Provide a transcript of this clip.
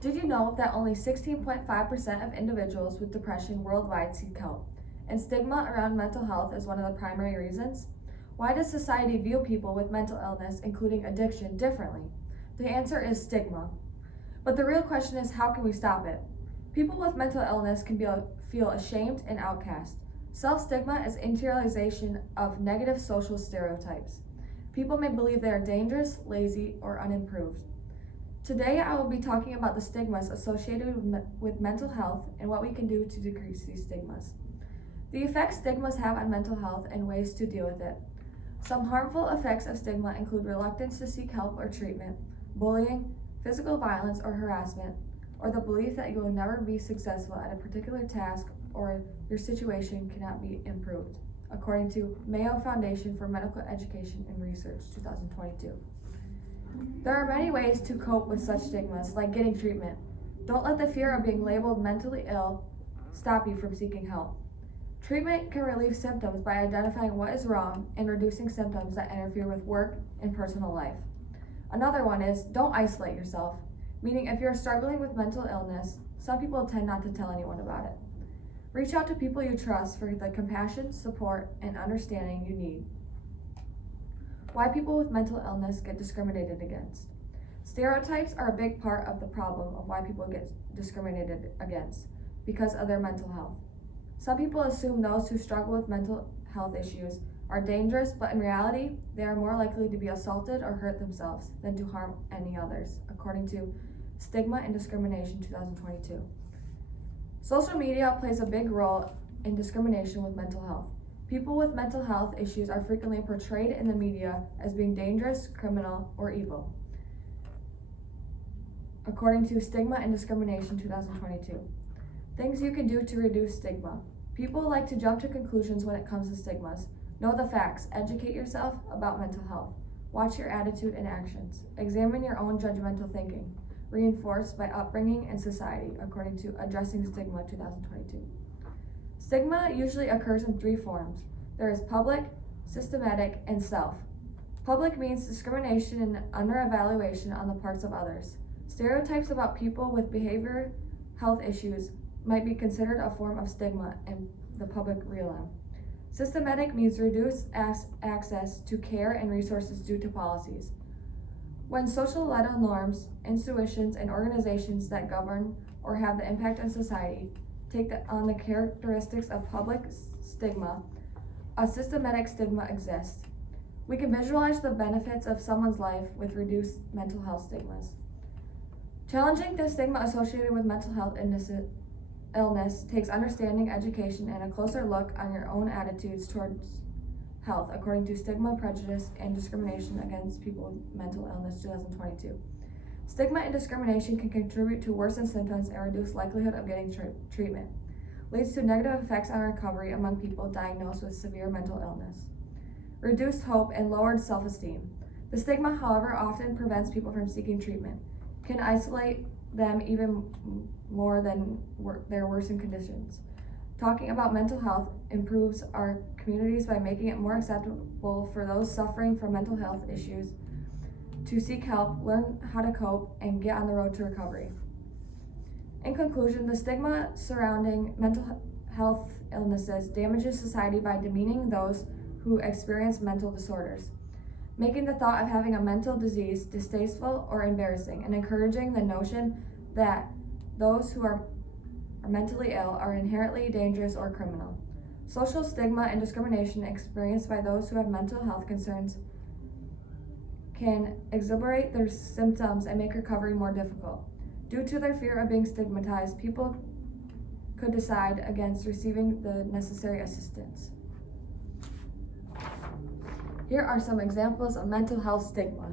Did you know that only 16.5% of individuals with depression worldwide seek help? And stigma around mental health is one of the primary reasons? Why does society view people with mental illness, including addiction, differently? The answer is stigma. But the real question is, how can we stop it? People with mental illness can feel ashamed and outcast. Self-stigma is internalization of negative social stereotypes. People may believe they are dangerous, lazy, or unimproved. Today, I will be talking about the stigmas associated with mental health and what we can do to decrease these stigmas. The effects stigmas have on mental health and ways to deal with it. Some harmful effects of stigma include reluctance to seek help or treatment, bullying, physical violence or harassment, or the belief that you will never be successful at a particular task or your situation cannot be improved, according to Mayo Foundation for Medical Education and Research, 2022. There are many ways to cope with such stigmas, like getting treatment. Don't let the fear of being labeled mentally ill stop you from seeking help. Treatment can relieve symptoms by identifying what is wrong and reducing symptoms that interfere with work and personal life. Another one is don't isolate yourself, meaning if you're struggling with mental illness, some people tend not to tell anyone about it. Reach out to people you trust for the compassion, support, and understanding you need. Why people with mental illness get discriminated against. Stereotypes are a big part of the problem of why people get discriminated against, because of their mental health. Some people assume those who struggle with mental health issues are dangerous, but in reality, they are more likely to be assaulted or hurt themselves than to harm any others, according to Stigma and Discrimination 2022. Social media plays a big role in discrimination with mental health. People with mental health issues are frequently portrayed in the media as being dangerous, criminal, or evil, according to Stigma and Discrimination 2022. Things you can do to reduce stigma. People like to jump to conclusions when it comes to stigmas. Know the facts. Educate yourself about mental health. Watch your attitude and actions. Examine your own judgmental thinking, reinforced by upbringing and society, according to Addressing Stigma 2022. Stigma usually occurs in three forms. There is public, systematic, and self. Public means discrimination and under-evaluation on the parts of others. Stereotypes about people with behavior health issues might be considered a form of stigma in the public realm. Systematic means reduced access to care and resources due to policies. When societal norms, institutions, and organizations that govern or have the impact on society take on the characteristics of public stigma, a systematic stigma exists. We can visualize the benefits of someone's life with reduced mental health stigmas. Challenging the stigma associated with mental health illness takes understanding, education, and a closer look on your own attitudes towards health, according to Stigma, Prejudice, and Discrimination Against People with Mental Illness 2022. Stigma and discrimination can contribute to worsened symptoms and reduce likelihood of getting treatment. Leads to negative effects on recovery among people diagnosed with severe mental illness. Reduced hope and lowered self-esteem. The stigma, however, often prevents people from seeking treatment, can isolate them even more than their worsened conditions. Talking about mental health improves our communities by making it more acceptable for those suffering from mental health issues to seek help, learn how to cope, and get on the road to recovery. In conclusion, the stigma surrounding mental health illnesses damages society by demeaning those who experience mental disorders, making the thought of having a mental disease distasteful or embarrassing, and encouraging the notion that those who are mentally ill are inherently dangerous or criminal. Social stigma and discrimination experienced by those who have mental health concerns can exacerbate their symptoms and make recovery more difficult. Due to their fear of being stigmatized, people could decide against receiving the necessary assistance. Here are some examples of mental health stigma.